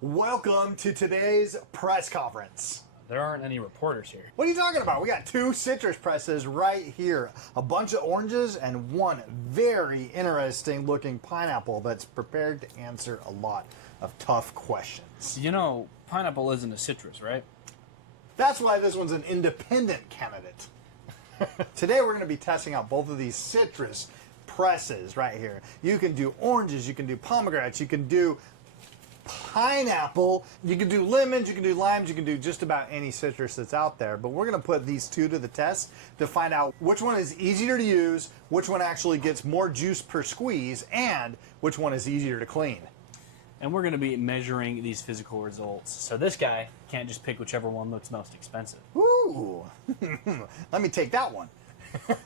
Welcome to today's press conference. There aren't any reporters here. What are you talking about? We got two citrus presses right here. A bunch of oranges and one very interesting looking pineapple that's prepared to answer a lot of tough questions. You know, pineapple isn't a citrus, right? That's why this one's an independent candidate. Today we're going to be testing out both of these citrus presses right here. You can do oranges, you can do pomegranates, you can do pineapple, you can do lemons, you can do limes, you can do just about any citrus that's out there. But we're going to put these two to the test to find out which one is easier to use, which one actually gets more juice per squeeze, and which one is easier to clean. And we're going to be measuring these physical results. So this guy can't just pick whichever one looks most expensive. Ooh, let me take that one.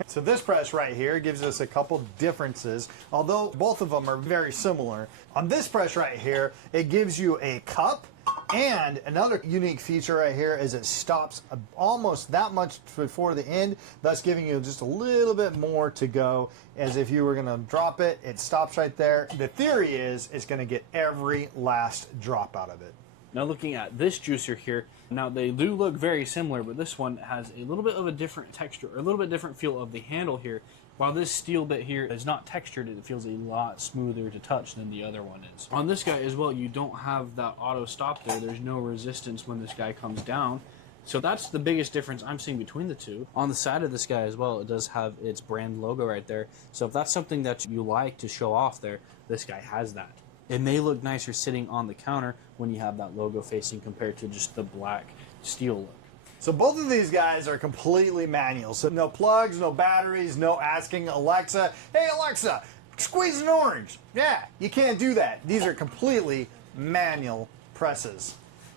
So this press right here gives us a couple differences, although both of them are very similar. On this press right here, it gives you a cup, and another unique feature right here is it stops almost that much before the end, thus giving you just a little bit more to go. As if you were going to drop it, it stops right there. The theory is it's going to get every last drop out of it. Now looking at this juicer here, now they do look very similar, but this one has a little bit of a different texture, or a little bit different feel of the handle here. While this steel bit here is not textured, it feels a lot smoother to touch than the other one is. On this guy as well, you don't have that auto stop there. There's no resistance when this guy comes down. So that's the biggest difference I'm seeing between the two. On the side of this guy as well, it does have its brand logo right there. So if that's something that you like to show off there, this guy has that. It may look nicer sitting on the counter when you have that logo facing compared to just the black steel look. So both of these guys are completely manual. So no plugs, no batteries, no asking Alexa, hey Alexa, squeeze an orange. Yeah, you can't do that. These are completely manual presses.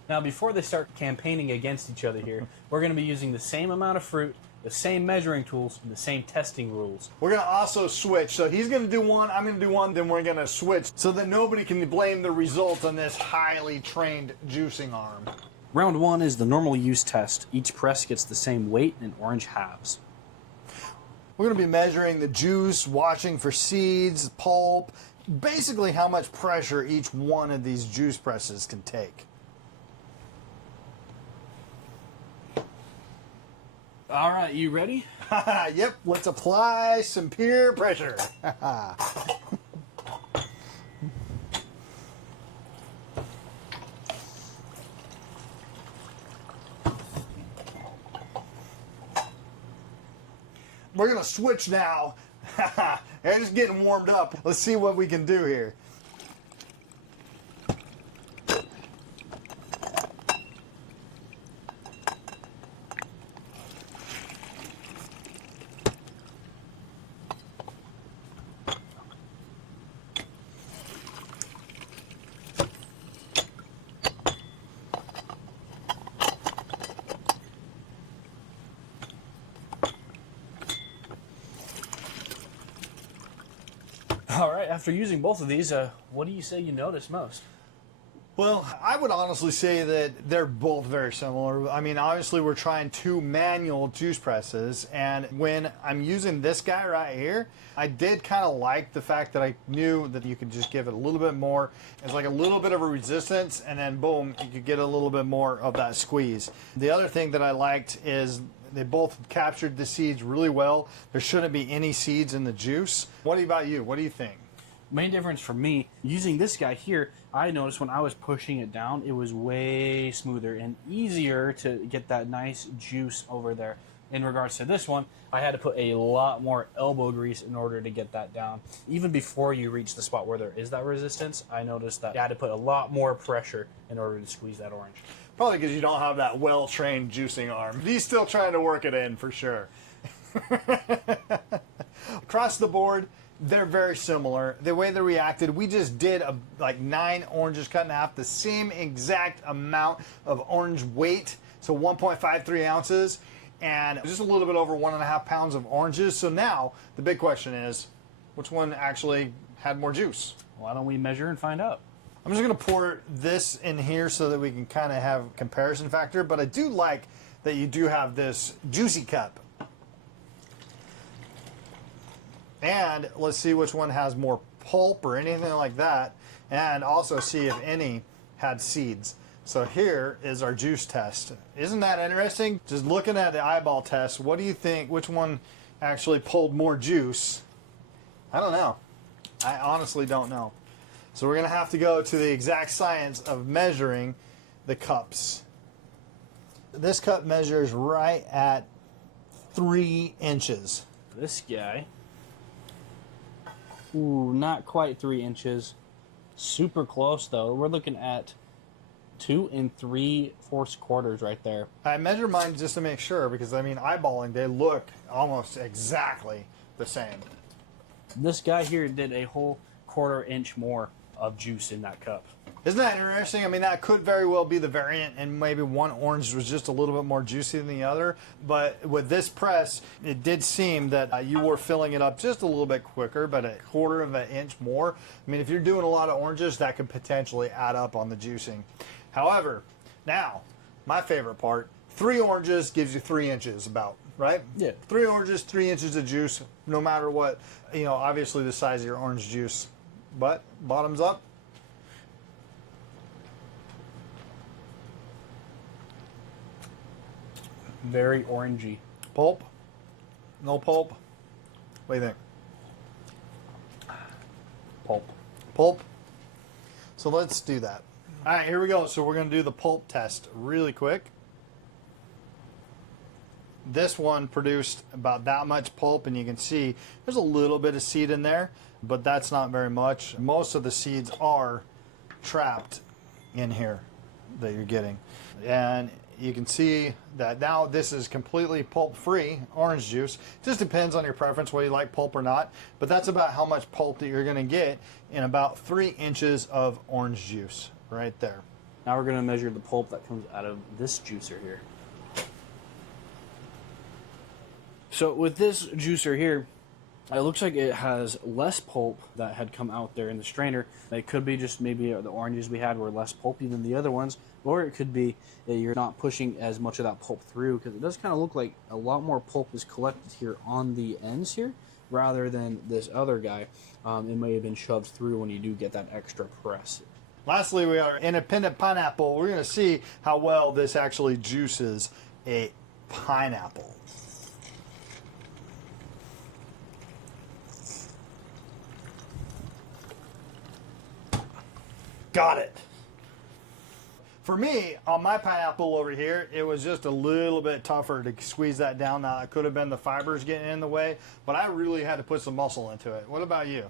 Now before they start campaigning against each other here, we're going to be using the same amount of fruit, the same measuring tools, and the same testing rules. We're going to also switch. So he's going to do one, I'm going to do one, then we're going to switch so that nobody can blame the result on this highly trained juicing arm. Round one is the normal use test. Each press gets the same weight in orange halves. We're going to be measuring the juice, watching for seeds, pulp, basically how much pressure each one of these juice presses can take. All right, you ready? Yep, let's apply some peer pressure. We're going to switch now. They're just getting warmed up. Let's see what we can do here. All right, after using both of these, what do you say you notice most? Well, I would honestly say that they're both very similar. I mean, obviously we're trying two manual juice presses, and when I'm using this guy right here, I did kind of like the fact that I knew that you could just give it a little bit more. It's like a little bit of a resistance, and then boom, you could get a little bit more of that squeeze. The other thing that I liked is they both captured the seeds really well. There shouldn't be any seeds in the juice. What about you? What do you think? Main difference for me, using this guy here, I noticed when I was pushing it down, it was way smoother and easier to get that nice juice over there. In regards to this one, I had to put a lot more elbow grease in order to get that down. Even before you reach the spot where there is that resistance, I noticed that I had to put a lot more pressure in order to squeeze that orange. Probably because you don't have that well-trained juicing arm. He's still trying to work it in for sure. Across the board, they're very similar. The way they reacted, we just did like 9 oranges cut in half, the same exact amount of orange weight, so 1.53 ounces, and just a little bit over 1.5 pounds of oranges. So now the big question is, which one actually had more juice? Why don't we measure and find out? I'm just going to pour this in here so that we can kind of have a comparison factor, but I do like that you do have this juicy cup. And let's see which one has more pulp or anything like that, and also see if any had seeds. So here is our juice test. Isn't that interesting? Just looking at the eyeball test, what do you think? Which one actually pulled more juice? I don't know. I honestly don't know. So we're going to have to go to the exact science of measuring the cups. This cup measures right at 3 inches. This guy, ooh, not quite 3 inches. Super close though. We're looking at 2 3/4 quarters right there. I measure mine just to make sure because, I mean, eyeballing, they look almost exactly the same. This guy here did a whole 1/4 inch more of juice in that cup. Isn't that interesting? I mean, that could very well be the variant, and maybe one orange was just a little bit more juicy than the other. But with this press, it did seem that you were filling it up just a little bit quicker, but 1/4 of an inch more. I mean, if you're doing a lot of oranges, that could potentially add up on the juicing. However, now, my favorite part, 3 oranges gives you 3 inches about, right? Yeah. 3 oranges, 3 inches of juice, no matter what, you know, obviously the size of your orange juice. But bottoms up. Very orangey. Pulp? No pulp? What do you think? Pulp. Pulp? So let's do that. All right, here we go. So we're going to do the pulp test really quick. This one produced about that much pulp, and you can see there's a little bit of seed in there, but that's not very much. Most of the seeds are trapped in here that you're getting. And you can see that now this is completely pulp-free orange juice. Just depends on your preference, whether you like pulp or not. But that's about how much pulp that you're going to get in about 3 inches of orange juice right there. Now we're going to measure the pulp that comes out of this juicer here. So with this juicer here, it looks like it has less pulp that had come out there in the strainer. It could be just maybe the oranges we had were less pulpy than the other ones, or it could be that you're not pushing as much of that pulp through, because it does kind of look like a lot more pulp is collected here on the ends here rather than this other guy. It may have been shoved through when you do get that extra press. Lastly, we are independent pineapple. We're going to see how well this actually juices a pineapple. Got it. For me, on my pineapple over here, it was just a little bit tougher to squeeze that down. Now, it could have been the fibers getting in the way, but I really had to put some muscle into it. What about you?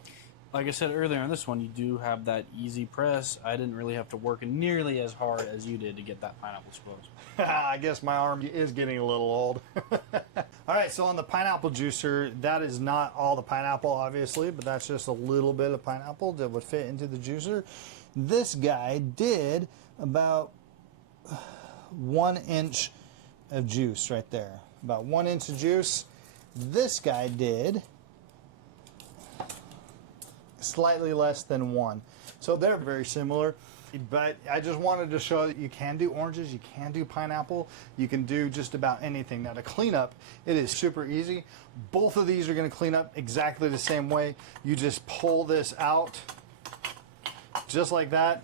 Like I said earlier on this one, you do have that easy press. I didn't really have to work nearly as hard as you did to get that pineapple squoze. I guess my arm is getting a little old. All right, so on the pineapple juicer, that is not all the pineapple, obviously, but that's just a little bit of pineapple that would fit into the juicer. This guy did about 1 inch of juice right there. About 1 inch of juice. This guy did slightly less than 1. So they're very similar. But I just wanted to show that you can do oranges, you can do pineapple, you can do just about anything. Now to clean up, it is super easy. Both of these are going to clean up exactly the same way. You just pull this out just like that.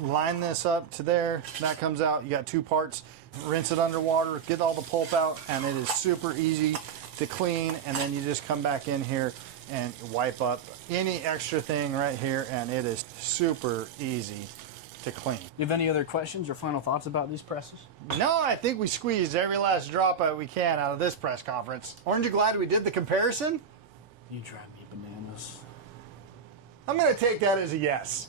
Line this up to there. That comes out. You got 2 parts. Rinse it underwater, get all the pulp out, and it is super easy to clean. And then you just come back in here and wipe up any extra thing right here, and it is super easy to clean. Do you have any other questions or final thoughts about these presses? No, I think we squeezed every last drop that we can out of this press conference. Aren't you glad we did the comparison? You drive me bananas. I'm going to take that as a yes.